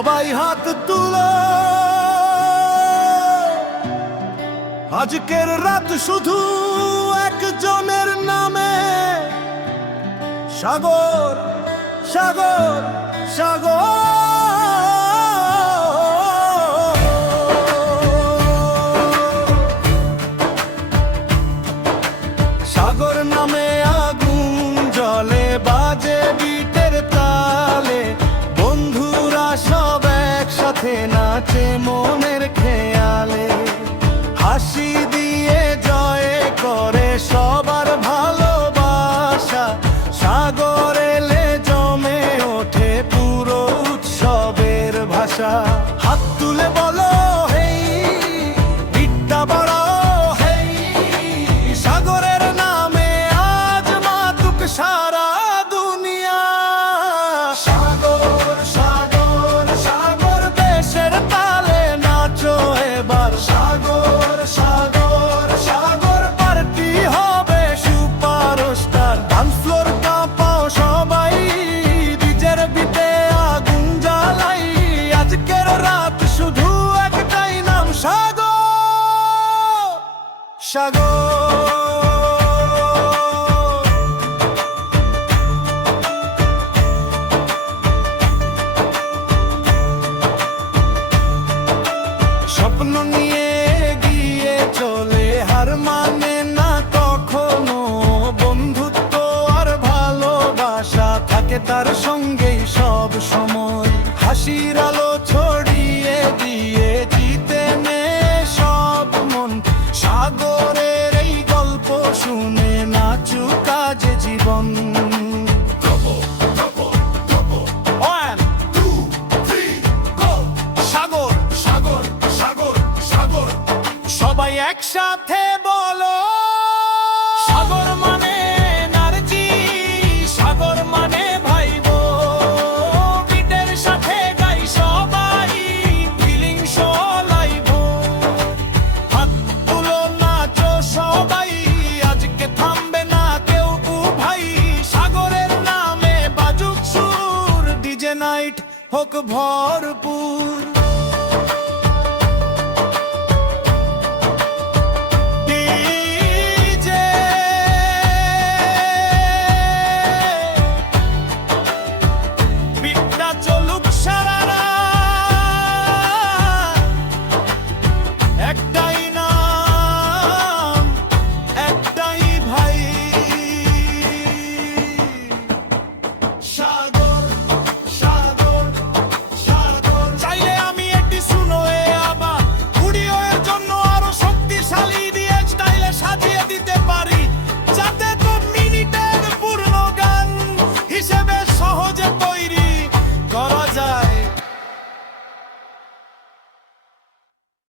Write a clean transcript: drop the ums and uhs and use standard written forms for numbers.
সবাই হাত তুলো, আজকের রাত শুধু একজনের নামে। সাগর সাগর সাগর। সাগর নামে আগুন জ্বলে, বাজে বিটের তালে, বন্ধুরা সব একসাথে নাচে মনের খেয়ালে। হাসি দিয়ে জয় করে সবার ভালোবাসা, সাগর এলে জমে ওঠে পুরো উৎসবের ভাষা। হাত তুলে বলো হেই, বিটটা বাড়াও হেই, সাগরের নামে আজ মাতুক সারা দুনিয়া। সাগর সাগর সাগর দেশের তালে নাচো এবার। সাগর সাগর সাগর পার্টি হবে সুপারস্টার। ডান্স ফ্লোর কাঁপাও সবাই, ডিজের বিটে আগুন জ্বালাই। আজকের রাত শুধু একটাই নাম, সাগর সাগর। স্বপ্ন নিয়ে এগিয়ে চলে, হার মানে না কখনো। বন্ধুত্ব আর ভালোবাসা থাকে তার সঙ্গেই সব সময়। হাসির আলো ছড়িয়ে দিয়ে জিতে নে সব মন। সাগরের এই গল্প শুনে নাচুক আজ জীবন। সাগর সাগর সাগর সাগর, সবাই একসাথে বলো। সাগর মানে এনার্জি, সাগর মানে ভাইবো। বিটের সাথে গাই সবাই, ফিলিং লাইভ। হাত তুলো নাচো সবাই, আজকে থামবে না কেউ ভাই। সাগরের নামে বাজুক সুর, ডিজে নাইট হোক ভরপুর।